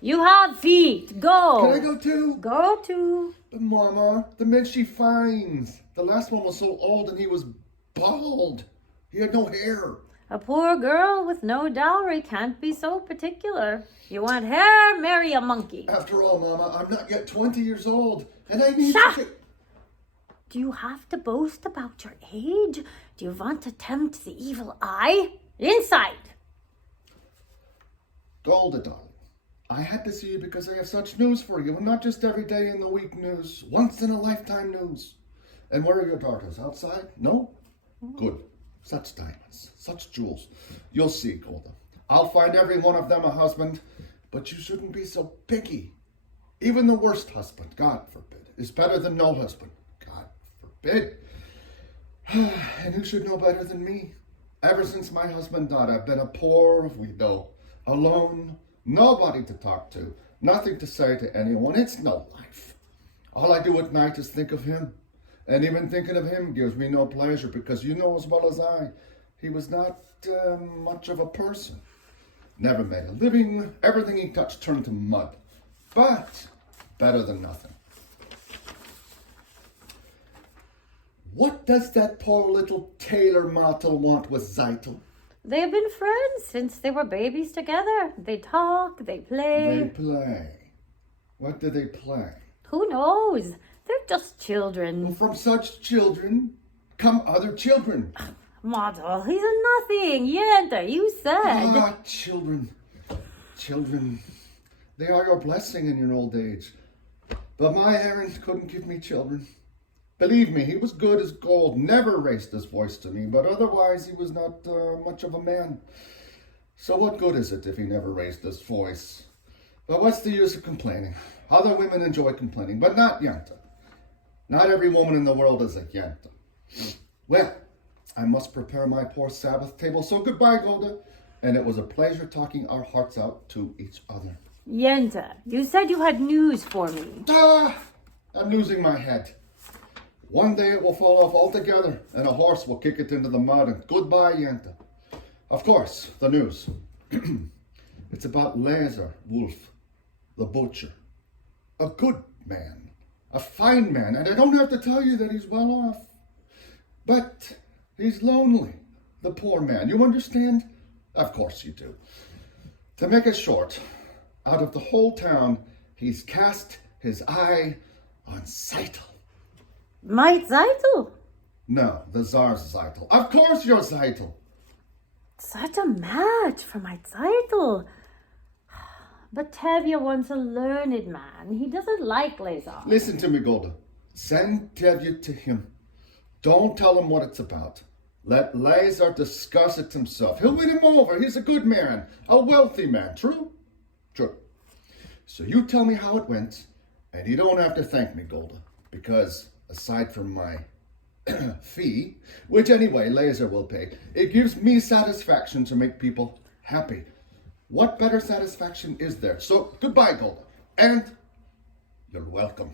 You have feet. Go. Can I go too? Go to. But Mama, the men she finds. The last one was so old and he was bald. He had no hair. A poor girl with no dowry can't be so particular. You want hair, marry a monkey. After all, Mama, I'm not yet 20 years old. And I need Shut! to... Do you have to boast about your age? Do you want to tempt the evil eye? Inside. Golde, darling, I had to see you because I have such news for you. And not just every day in the week news. Once in a lifetime news. And where are your daughters? Outside? No? Good. Such diamonds. Such jewels. You'll see, Golde. I'll find every one of them a husband. But you shouldn't be so picky. Even the worst husband, God forbid, is better than no husband. God forbid. And who should know better than me? Ever since my husband died, I've been a poor widow. Alone. Nobody to talk to. Nothing to say to anyone. It's no life. All I do at night is think of him. And even thinking of him gives me no pleasure because you know as well as I, he was not much of a person. Never made a living. Everything he touched turned to mud. But better than nothing. What does that poor little tailor Martel want with Zeitel? They have been friends since they were babies together. They talk, they play. They play. What do they play? Who knows? They're just children. Well, from such children come other children. Model, he's a nothing. Yenta, you said. Ah, children. Children. They are your blessing in your old age. But my Aaron couldn't give me children. Believe me, he was good as gold, never raised his voice to me, but otherwise he was not much of a man. So what good is it if he never raised his voice? But what's the use of complaining? Other women enjoy complaining, but not Yenta. Not every woman in the world is a Yenta. Well, I must prepare my poor Sabbath table, so goodbye, Golde. And it was a pleasure talking our hearts out to each other. Yenta, you said you had news for me. I'm losing my head. One day it will fall off altogether, and a horse will kick it into the mud, and goodbye, Yenta. Of course, the news. It's about Lazar Wolf, the butcher. A good man, a fine man, and I don't have to tell you that he's well off. But he's lonely, the poor man. You understand? Of course you do. To make it short, out of the whole town, he's cast his eye on Zeitel. My Zeitel. No, the Tsar's Zeitel. Of course you're Zeitel. Such a match for my Zeitel. But Tevye wants a learned man. He doesn't like Lazar. Listen to me, Golde. Send Tevye to him. Don't tell him what it's about. Let Lazar discuss it himself. He'll win him over. He's a good man. A wealthy man. True? True. So you tell me how it went, and you don't have to thank me, Golde, because aside from my fee, which anyway Lazar will pay, it gives me satisfaction to make people happy. What better satisfaction is there? So goodbye, Golde, and you're welcome.